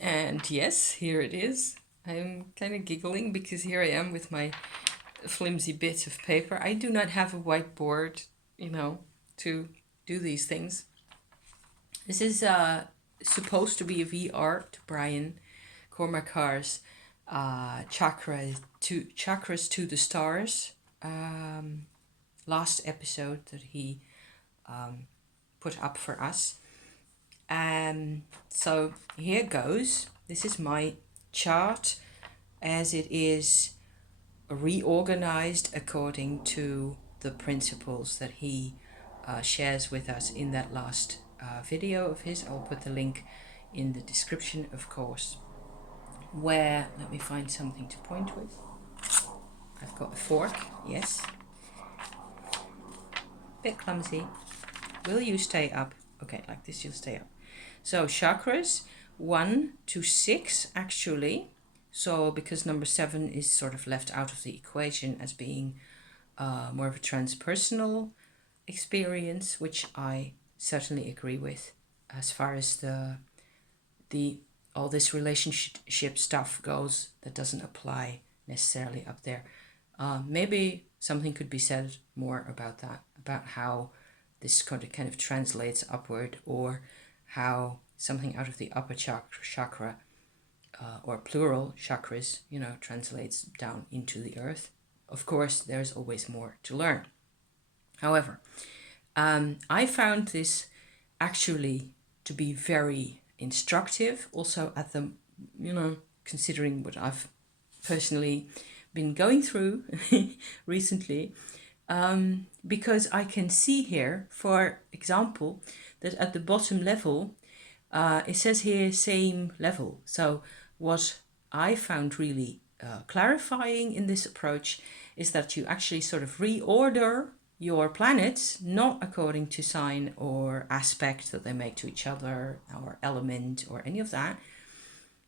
And yes, here it is. I'm kind of giggling because here I am with my flimsy bit of paper. I do not have a whiteboard, to do these things. This is supposed to be a VR to Brian Cormack Carr's Chakras to the Stars last episode that he put up for us. So here goes. This is my chart as it is reorganized according to the principles that he shares with us in that last video of his. I'll put the link in the description, of course, where, let me find something to point with. I've got a fork, yes. Bit clumsy. Will you stay up? Okay, like this you'll stay up. So chakras 1 to 6 actually. So because number 7 is sort of left out of the equation as being more of a transpersonal experience, which I certainly agree with as far as the all this relationship stuff goes. That doesn't apply necessarily up there. Maybe something could be said more about that, about how this kind of translates upward, or how something out of the upper chakra or plural chakras, translates down into the earth. Of course, there's always more to learn. However, I found this actually to be very instructive, also at the, considering what I've personally been going through recently, because I can see here, for example, that at the bottom level, it says here same level. So what I found really clarifying in this approach is that you actually sort of reorder your planets, not according to sign or aspect that they make to each other or element or any of that.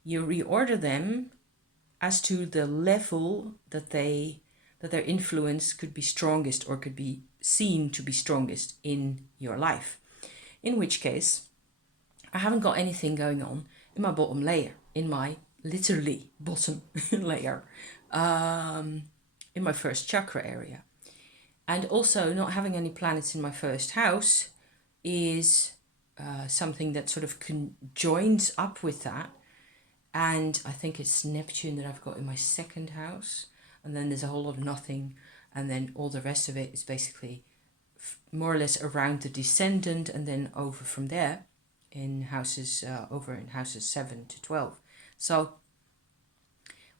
You reorder them as to the level that their influence could be strongest or could be seen to be strongest in your life. In which case, I haven't got anything going on in my bottom layer, in my literally bottom layer, in my first chakra area. And also not having any planets in my first house is something that sort of joins up with that. And I think it's Neptune that I've got in my second house. And then there's a whole lot of nothing. And then all the rest of it is basically more or less around the descendant, and then over from there in houses, over in houses 7 to 12. So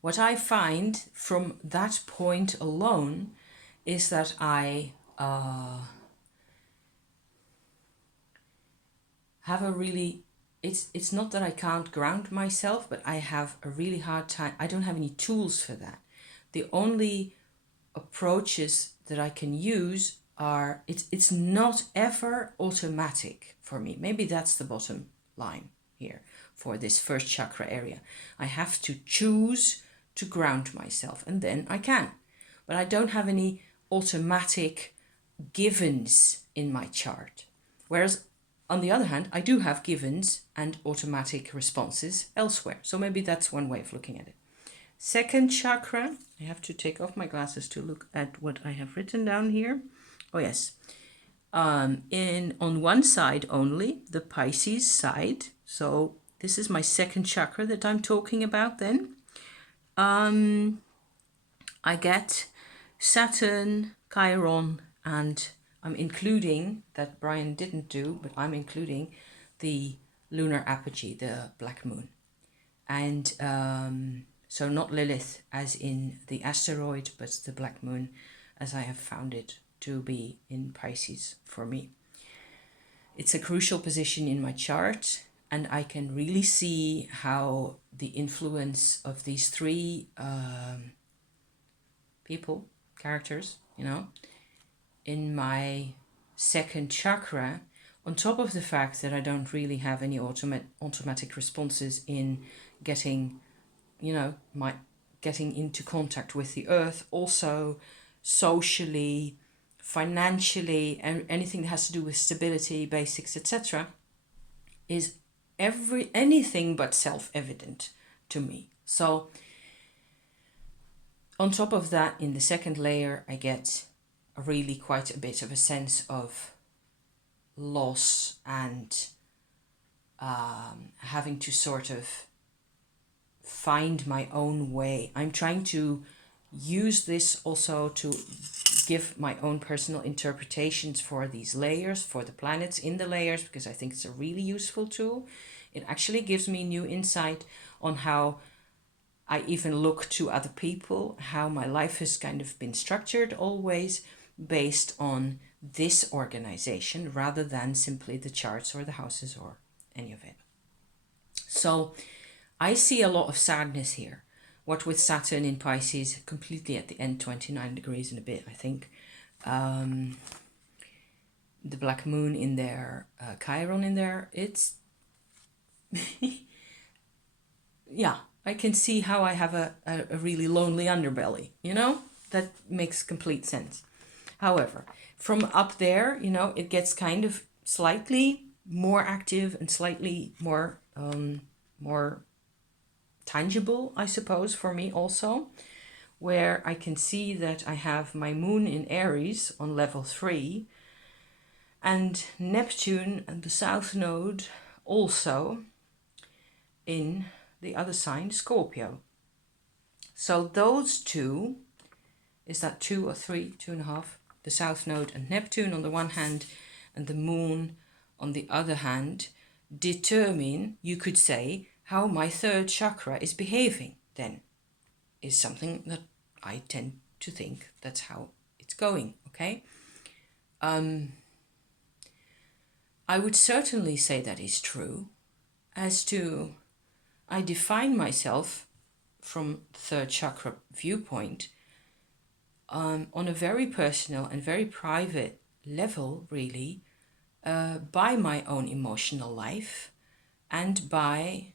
what I find from that point alone is that I have a really, it's not that I can't ground myself, but I have a really hard time. I don't have any tools for that. The only approaches that I can use are, it's not ever automatic for me. Maybe that's the bottom line here for this first chakra area. I have to choose to ground myself, and then I can. But I don't have any automatic givens in my chart. Whereas on the other hand, I do have givens and automatic responses elsewhere. So maybe that's one way of looking at it. Second chakra, I have to take off my glasses to look at what I have written down here. Oh yes, on one side only, the Pisces side. So this is my second chakra that I'm talking about then. I get Saturn, Chiron, and I'm including, that Brian didn't do, but I'm including the lunar apogee, the black moon. And so not Lilith as in the asteroid, but the black moon as I have found it to be in Pisces for me. It's a crucial position in my chart, and I can really see how the influence of these three characters, in my second chakra, on top of the fact that I don't really have any automatic responses in getting, getting into contact with the earth, also socially, financially, and anything that has to do with stability, basics, etc., is anything but self-evident to me. So on top of that, in the second layer, I get really quite a bit of a sense of loss and having to sort of find my own way. I'm trying to use this also to give my own personal interpretations for these layers, for the planets in the layers, because I think it's a really useful tool. It actually gives me new insight on how I even look to other people, how my life has kind of been structured always based on this organization rather than simply the charts or the houses or any of it. So I see a lot of sadness here. What with Saturn in Pisces, completely at the end, 29 degrees and a bit, I think. The black moon in there, Chiron in there, it's... yeah, I can see how I have a really lonely underbelly, you know? That makes complete sense. However, from up there, you know, it gets kind of slightly more active and slightly more tangible, I suppose, for me also, where I can see that I have my moon in Aries on level 3 and Neptune and the south node also in the other sign, Scorpio. So those two, is that 2 or 3, 2.5, the south node and Neptune on the one hand and the moon on the other hand, determine, you could say, how my third chakra is behaving then, is something that I tend to think that's how it's going, okay? I would certainly say that is true. As to, I define myself from the third chakra viewpoint on a very personal and very private level, really, by my own emotional life and by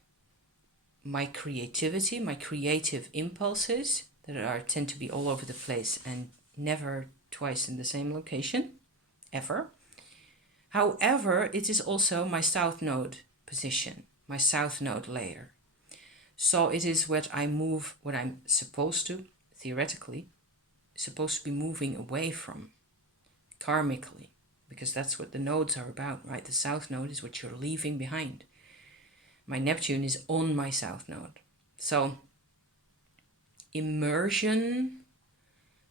my creativity, my creative impulses that tend to be all over the place and never twice in the same location, ever. However, it is also my south node position, my south node layer. So it is what I'm supposed to, theoretically, supposed to be moving away from, karmically, because that's what the nodes are about, right? The south node is what you're leaving behind. My Neptune is on my south node. So immersion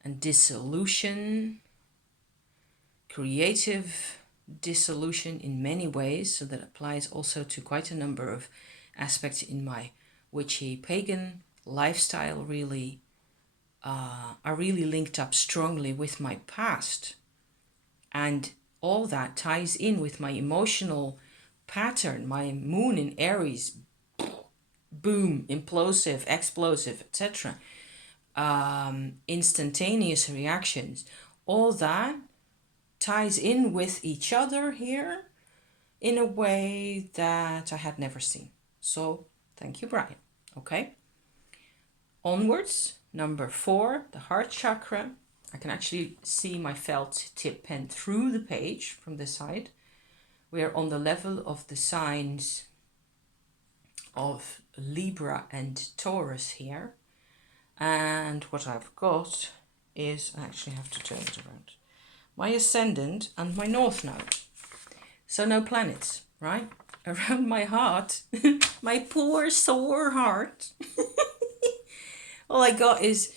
and dissolution, creative dissolution in many ways, so that applies also to quite a number of aspects in my witchy pagan lifestyle, really are really linked up strongly with my past. And all that ties in with my emotional pattern, my moon in Aries, boom, implosive, explosive, etc. Instantaneous reactions, all that ties in with each other here in a way that I had never seen. So thank you, Brian. Okay. Onwards, number 4, the heart chakra. I can actually see my felt tip pen through the page from this side. We are on the level of the signs of Libra and Taurus here. And what I've got is, I actually have to turn it around, my ascendant and my north node. So no planets, right? Around my heart, my poor sore heart. All I got is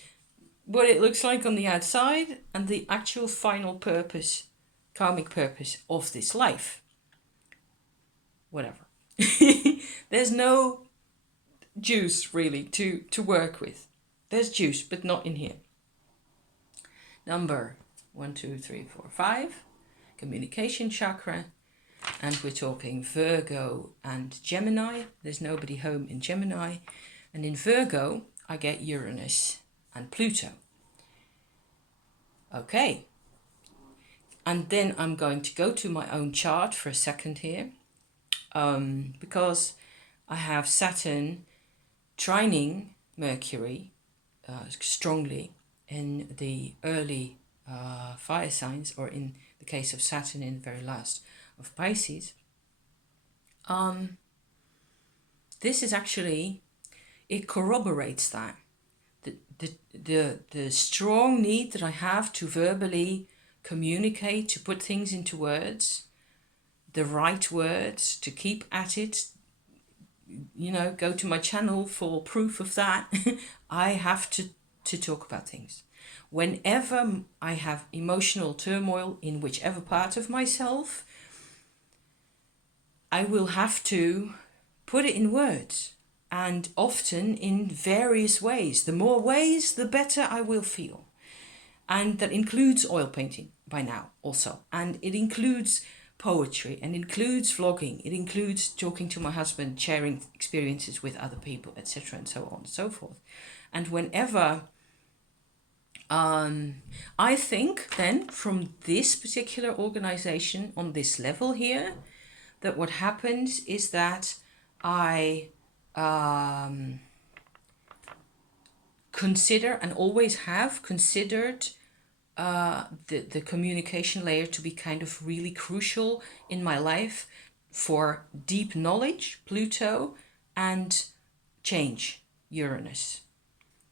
what it looks like on the outside and the actual final purpose, karmic purpose of this life. Whatever. There's no juice really to work with. There's juice, but not in here. Number 1, 2, 3, 4, 5, communication chakra. And we're talking Virgo and Gemini. There's nobody home in Gemini. And in Virgo, I get Uranus and Pluto. Okay. And then I'm going to go to my own chart for a second here. Because I have Saturn trining Mercury strongly in the early fire signs, or in the case of Saturn in the very last of Pisces. this is actually, it corroborates that. The strong need that I have to verbally communicate, to put things into words, the right words, to keep at it, go to my channel for proof of that. I have to talk about things. Whenever I have emotional turmoil in whichever part of myself, I will have to put it in words, and often in various ways. The more ways, the better I will feel. And that includes oil painting by now also. And it includes poetry, and includes vlogging. It includes talking to my husband, sharing experiences with other people, etc. and so on and so forth. And whenever I think then from this particular organization on this level here, that what happens is that I consider, and always have considered, the communication layer to be kind of really crucial in my life for deep knowledge, Pluto, and change, Uranus.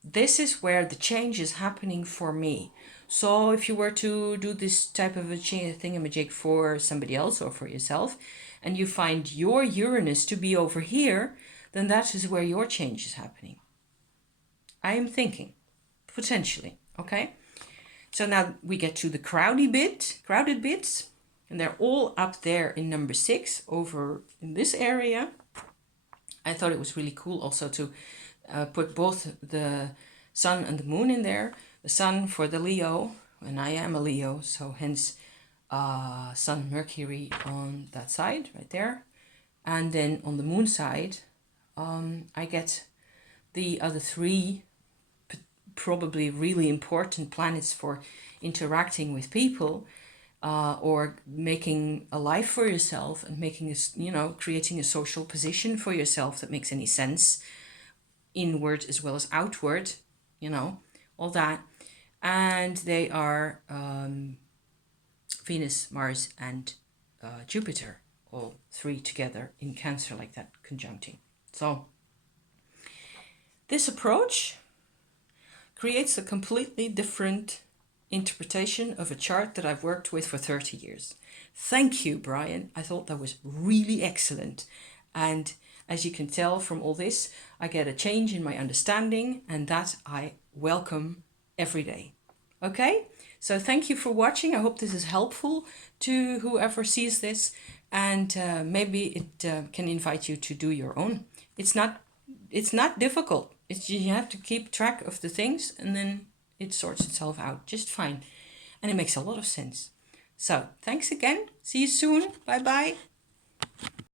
This is where the change is happening for me. So if you were to do this type of a thingamajig for somebody else or for yourself, and you find your Uranus to be over here, then that is where your change is happening. I am thinking, potentially, okay? So now we get to the crowded bits, and they're all up there in number 6 over in this area. I thought it was really cool also to put both the sun and the moon in there. The sun for the Leo, and I am a Leo, so hence Sun Mercury on that side right there. And then on the moon side, I get the other 3 probably really important planets for interacting with people, or making a life for yourself, and making creating a social position for yourself that makes any sense, inward as well as outward, all that. And they are Venus, Mars, and Jupiter, all 3 together in Cancer like that, conjuncting. So this approach creates a completely different interpretation of a chart that I've worked with for 30 years. Thank you, Brian. I thought that was really excellent. And as you can tell from all this, I get a change in my understanding, and that I welcome every day. Okay? So thank you for watching. I hope this is helpful to whoever sees this, and maybe it can invite you to do your own. It's not difficult. You have to keep track of the things, and then it sorts itself out just fine. And it makes a lot of sense. So thanks again. See you soon. Bye bye.